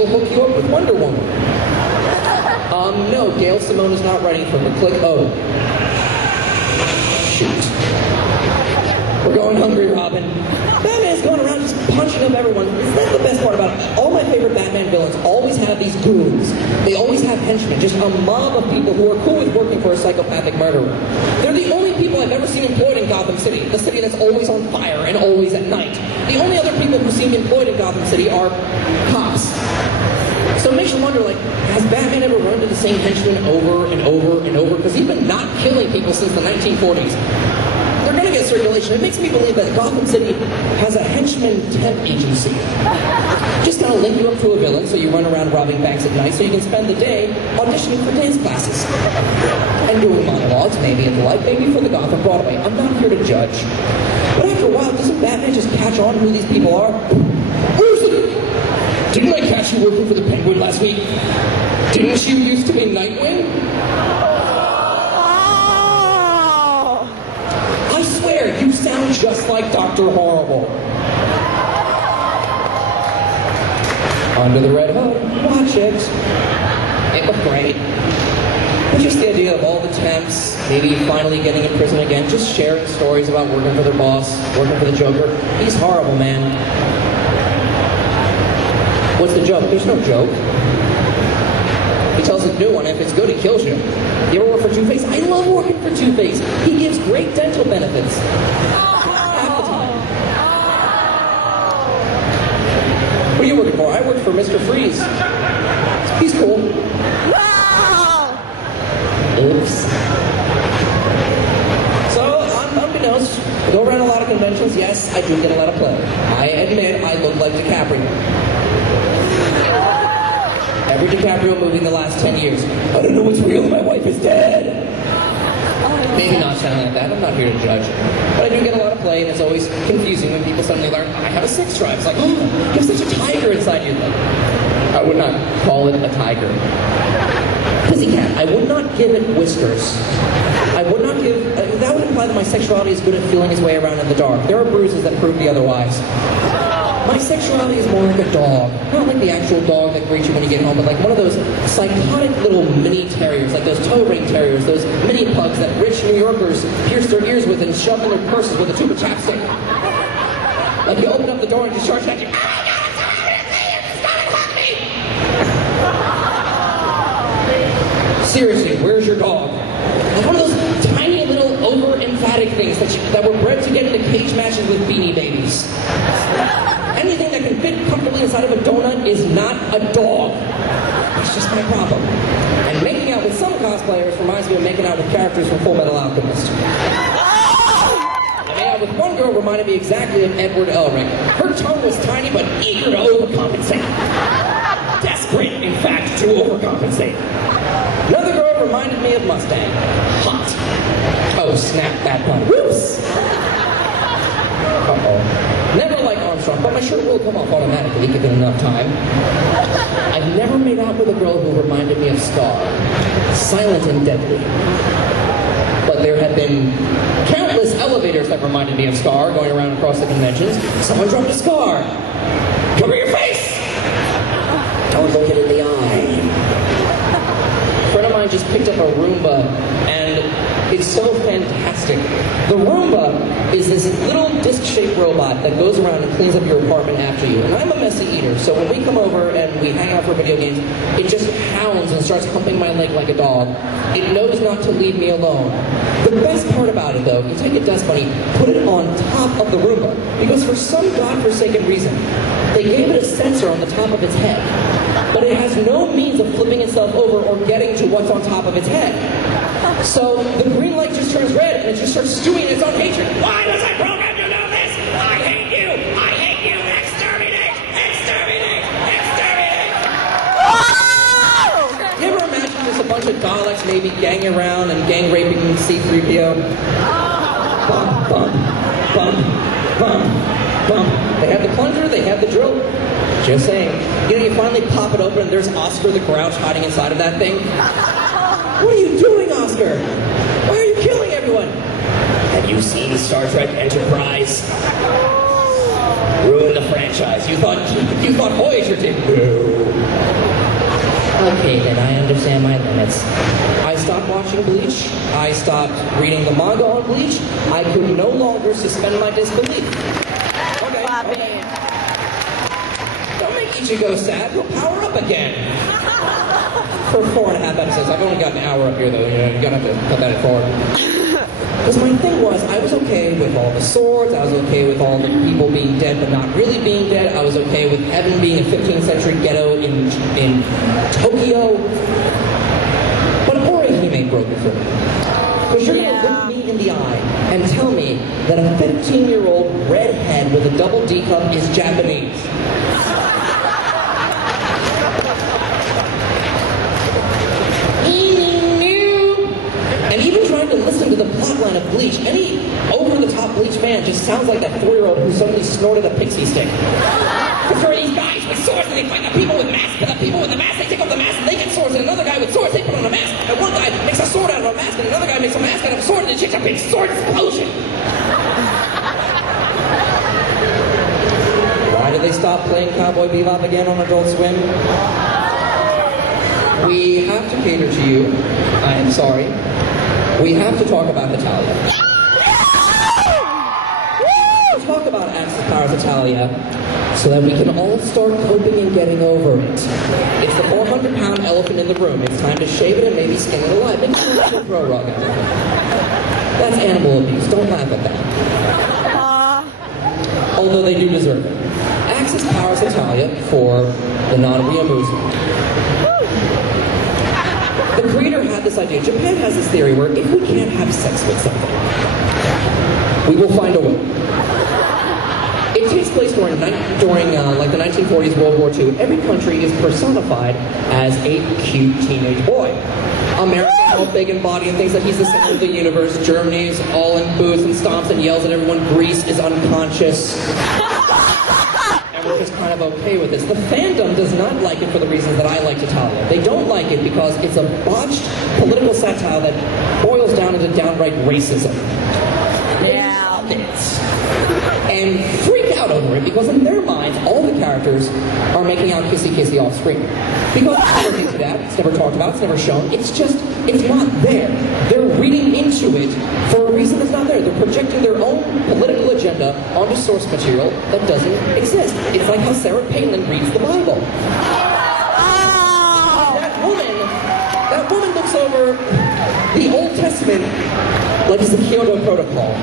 we'll hook you up with Wonder Woman. No, Gail Simone is not writing for the click. Oh. Shoot. We're going hungry, Robin. Batman's going around just punching up everyone. Isn't that the best part about it? All my favorite Batman villains always have these goons. They always have henchmen, just a mob of people who are cool with working for a psychopathic murderer. They're the only people I've ever seen employed in Gotham City, the city that's always on fire and always at night. The only other people who seem employed in Gotham City are cops. So it makes you wonder, like, has Batman ever run into the same henchman over and over and over? Because he's been not killing people since the 1940s. They're going to get circulation. It makes me believe that Gotham City has a henchman temp agency. Just kind of link you up to a villain so you run around robbing banks at night so you can spend the day auditioning for dance classes. And doing monologues, maybe at the light, maybe for the Gotham Broadway. I'm not here to judge. But after a while, doesn't Batman just catch on who these people are? Who's it? Didn't I catch you working for the Penguin last week? Didn't you used to be Nightwing? I swear, you sound just like Dr. Horrible. Under the Red Hood, watch it. It was great. But just the idea of all the temps, maybe finally getting in prison again, just sharing stories about working for their boss, working for the Joker. He's horrible, man. What's the joke? There's no joke. He tells a new one, if it's good, he kills you. You ever work for Two-Face? I love working for Two-Face. He gives great dental benefits. Half the time. What are you working for? I work for Mr. Freeze. He's cool. Oops. So, unbeknownst, I go around a lot of conventions. Yes, I do get a lot of play. I admit I look like DiCaprio. Every DiCaprio movie in the last 10 years. I don't know what's real, my wife is dead. Maybe not sounding like that, I'm not here to judge. But I do get a lot of play, and it's always confusing when people suddenly learn, I have a sex drive. It's like, oh, you have such a tiger inside you. I would not call it a tiger. Pussycat, I would not give it whiskers. I would not give, that would imply that my sexuality is good at feeling its way around in the dark. There are bruises that prove the otherwise. My sexuality is more like a dog. Not like the actual dog that greets you when you get home, but like one of those psychotic little mini terriers, like those toe ring terriers, those mini pugs that rich New Yorkers pierce their ears with and shove in their purses with a tube of chapstick. Like you open up the door and just charge at you. Seriously, where's your dog? Like one of those tiny little over-emphatic things that were bred to get into cage matches with Beanie Babies. Anything that can fit comfortably inside of a donut is not a dog. That's just my problem. And making out with some cosplayers reminds me of making out with characters from Full Metal Alchemist. I made out with one girl reminded me exactly of Edward Elric. Her tongue was tiny but eager to overcompensate. Desperate, in fact, to overcompensate. Another girl reminded me of Mustang. Hot. Oh, snap that one. Whoops! Uh-oh. Never like Armstrong, but my shirt will come off automatically given enough time. I've never made out with a girl who reminded me of Scar. Silent and deadly. But there have been countless elevators that reminded me of Scar going around across the conventions. Someone dropped a Scar. Cover your face! Don't look it in the eye. A friend of mine just picked up a Roomba, and it's so fantastic. The Roomba is this little disc-shaped robot that goes around and cleans up your apartment after you. And I'm a messy eater, so when we come over and we hang out for video games, it just hounds and starts humping my leg like a dog. It knows not to leave me alone. The best part about it, though, you take a dust bunny, put it on top of the Roomba, because for some godforsaken reason, they gave it a sensor on the top of its head, but it has no means of flipping itself over or getting to what's on top of its head. So the green light just turns red, and it just starts stewing its own hatred. Why was I programmed to know this? I hate you! I hate you! Exterminate! Exterminate! Exterminate! You ever imagine just a bunch of Daleks maybe ganging around and gang raping C-3PO? Bump, bump, bump, bump, bump. They have the plunger, they have the drill. Just saying. You know, you finally pop it open and there's Oscar the Grouch hiding inside of that thing. What are you doing, Oscar? Why are you killing everyone? Have you seen Star Trek Enterprise? Ruined the franchise. You thought Voyager did? No. understand my limits. I stopped watching Bleach. I stopped reading the manga on Bleach. I could no longer suspend my disbelief. Okay. Don't make Ichigo sad. He'll power up again. For 4.5 episodes. I've only got an hour up here, though. You're gonna have to put that forward. Because my thing was, I was okay with all the swords. I was okay with all the people being dead, but not really being dead. I was okay with Evan being a 15th century ghetto in Tokyo. But Orihime broke it for me. Because you're going to look me in the eye and tell me that a 15-year-old redhead with a double D cup is Japanese. And even trying to listen to the plotline of Bleach, any over-the-top Bleach fan just sounds like that 4-year-old who suddenly snorted a pixie stick. Because there are these guys with swords and they fight the people with masks, and the people with the masks, they take off the mask and they get swords, and another guy with swords, they put on a mask, and one guy makes a sword out of a mask, and another guy makes a mask out of a sword, and it takes a big sword explosion. Why did they stop playing Cowboy Bebop again on Adult Swim? We have to cater to you. I am sorry. We have to talk about Italia. Let's talk about Axis Powers Italia so that we can all start coping and getting over it. It's the 400-pound elephant in the room. It's time to shave it and maybe skin it alive. Make sure it's a throw rug out of it. That's animal abuse. Don't laugh at that. Although they do deserve it. Axis Powers Italia for the non-Ryamuzu. The creator had this idea. Japan has this theory where if we can't have sex with something, we will find a way. It takes place during like the 1940s, World War II. Every country is personified as a cute teenage boy. America, all big in body and thinks that he's the center of the universe. Germany's all in boots and stomps and yells at everyone. Greece is unconscious. We're just kind of okay with this. The fandom does not like it for the reasons that I liked Italia. They don't like it because it's a botched political satire that boils down into downright racism. Yeah. And freak out over it because in their minds, all the characters are making out kissy-kissy off screen. Because it's never hinted at, it's never talked about, it's never shown. It's just, it's not there. They're reading into it for a reason that's not there. They're projecting their own political agenda onto source material that doesn't exist. It's like how Sarah Palin reads the Bible. That woman looks over the Old Testament like it's the Kyoto Protocol.